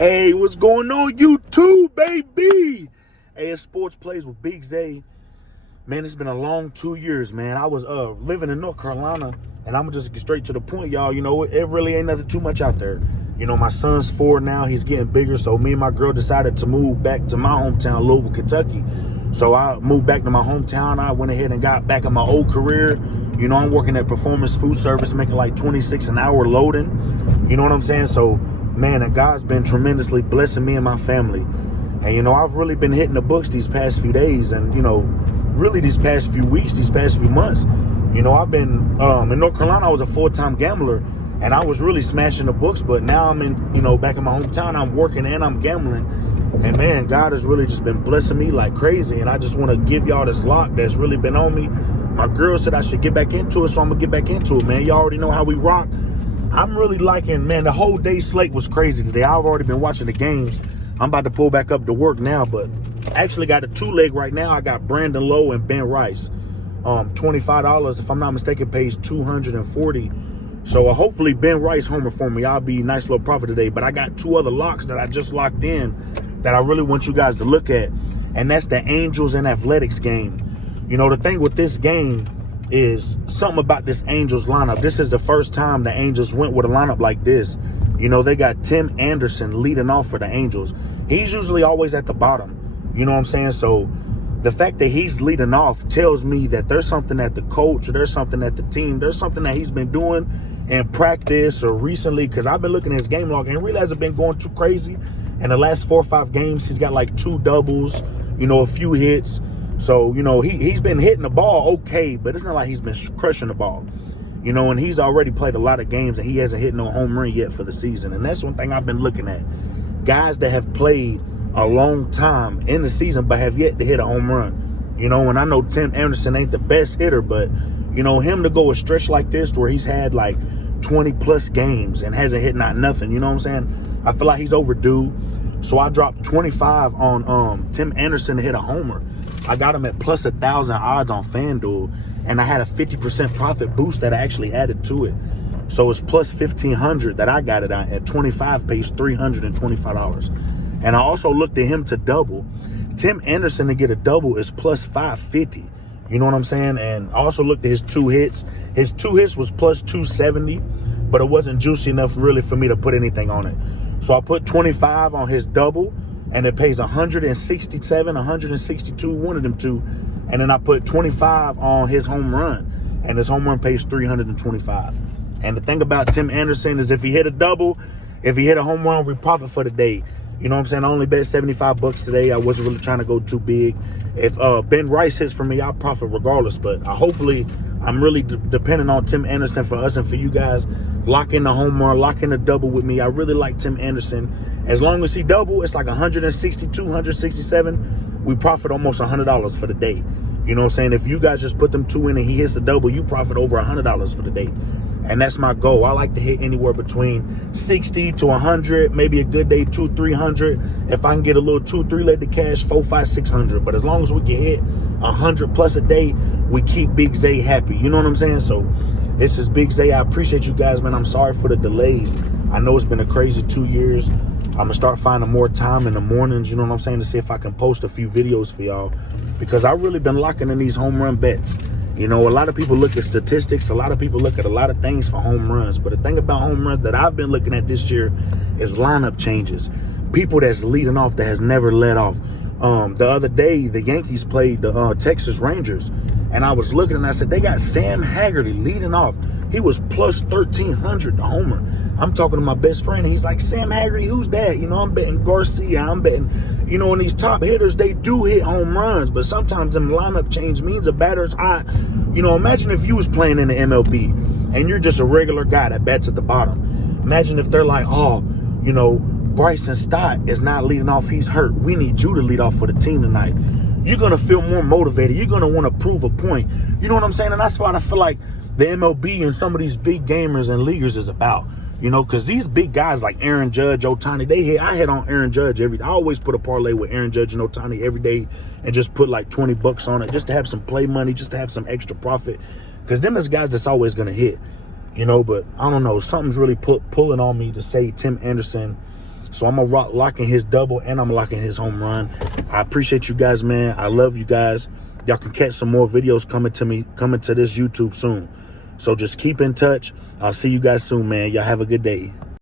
Hey, what's going on, YouTube, baby? Hey, it's Sports Plays with Big Zay. Man, it's been a long 2 years, man. I was living in North Carolina, and I'm just get straight to the point, y'all. You know, it really ain't nothing too much out there. You know, my son's 4 now. He's getting bigger, so me and my girl decided to move back to my hometown, Louisville, Kentucky. So I moved back to my hometown. I went ahead and got back in my old career. You know, I'm working at Performance Food Service, making like $26 an hour loading. You know what I'm saying? So, man, and God's been tremendously blessing me and my family. And, you know, I've really been hitting the books these past few days and, you know, really these past few weeks, these past few months. You know, I've been in North Carolina. I was a full-time gambler, and I was really smashing the books. But now I'm in, you know, back in my hometown. I'm working and I'm gambling. And, man, God has really just been blessing me like crazy. And I just want to give y'all this lock that's really been on me. My girl said I should get back into it, so I'm going to get back into it, man. Y'all already know how we rock. I'm really liking, man, the whole day slate was crazy today. I've already been watching the games. I'm about to pull back up to work now, but I actually got a 2-leg right now. I got Brandon Lowe and Ben Rice. $25, if I'm not mistaken, pays $240. So hopefully Ben Rice homer for me. I'll be a nice little profit today. But I got 2 other locks that I just locked in that I really want you guys to look at. And that's the Angels and Athletics game. You know, the thing with this game is something about this Angels lineup. This is the first time the Angels went with a lineup like this. You know, they got Tim Anderson leading off for the Angels. He's usually always at the bottom. You know what I'm saying? So the fact that he's leading off tells me that there's something at the coach, or there's something at the team, there's something that he's been doing in practice or recently, because I've been looking at his game log and it really hasn't been going too crazy. In the last 4 or 5 games, he's got like 2 doubles, you know, a few hits. So, you know, he's been hitting the ball okay, but it's not like he's been crushing the ball. You know, and he's already played a lot of games and he hasn't hit no home run yet for the season. And that's one thing I've been looking at. Guys that have played a long time in the season but have yet to hit a home run. You know, and I know Tim Anderson ain't the best hitter, but, you know, him to go a stretch like this where he's had like 20-plus games and hasn't hit not nothing, you know what I'm saying? I feel like he's overdue. So I dropped 25 on Tim Anderson to hit a homer. I got him at plus 1,000 odds on FanDuel, and I had a 50% profit boost that I actually added to it. So it's plus 1,500 that I got it at 25 pays $325. And I also looked at him to double. Tim Anderson to get a double is plus 550. You know what I'm saying? And I also looked at his 2 hits. His 2 hits was plus 270, but it wasn't juicy enough really for me to put anything on it. So I put 25 on his double, and it pays 167, 162, one of them 2. And then I put 25 on his home run, and his home run pays 325. And the thing about Tim Anderson is if he hit a double, if he hit a home run, we profit for the day. You know what I'm saying? I only bet $75 today. I wasn't really trying to go too big. If Ben Rice hits for me, I'll profit regardless. But hopefully, I'm really depending on Tim Anderson for us and for you guys. Lock in the home run, lock in the double with me. I really like Tim Anderson. As long as he double, it's like 162, 167. We profit almost $100 for the day. You know what I'm saying? If you guys just put them 2 in and he hits the double, you profit over $100 for the day. And that's my goal. I like to hit anywhere between 60 to 100, maybe a good day, 200, 300. If I can get a little 2-3 leg to cash, 400, 500, 600. But as long as we can hit 100 plus a day, we keep Big Zay happy. You know what I'm saying? So this is Big Zay. I appreciate you guys, man. I'm sorry for the delays. I know it's been a crazy 2 years. I'm going to start finding more time in the mornings, you know what I'm saying, to see if I can post a few videos for y'all, because I've really been locking in these home run bets. You know, a lot of people look at statistics. A lot of people look at a lot of things for home runs. But the thing about home runs that I've been looking at this year is lineup changes. People that's leading off that has never led off. The other day, the Yankees played the Texas Rangers. And I was looking and I said, they got Sam Haggerty leading off. He was plus 1,300 to homer. I'm talking to my best friend. And he's like, Sam Haggerty, who's that? You know, I'm betting Garcia. I'm betting, you know, and these top hitters, they do hit home runs. But sometimes them lineup change means a batter's hot. You know, imagine if you was playing in the MLB and you're just a regular guy that bats at the bottom. Imagine if they're like, oh, you know, Bryson Stott is not leading off. He's hurt. We need you to lead off for the team tonight. You're going to feel more motivated. You're going to want to prove a point. You know what I'm saying? And that's what I feel like the MLB and some of these big gamers and leaguers is about. You know, because these big guys like Aaron Judge, Ohtani, I hit on Aaron Judge I always put a parlay with Aaron Judge and Ohtani every day and just put like $20 on it just to have some play money, just to have some extra profit. Because them is guys that's always going to hit. You know, but I don't know. Something's really pulling on me to say Tim Anderson So I'm gonna lock in his double and I'm locking his home run. I appreciate you guys, man. I love you guys. Y'all can catch some more videos coming to this YouTube soon. So just keep in touch. I'll see you guys soon, man. Y'all have a good day.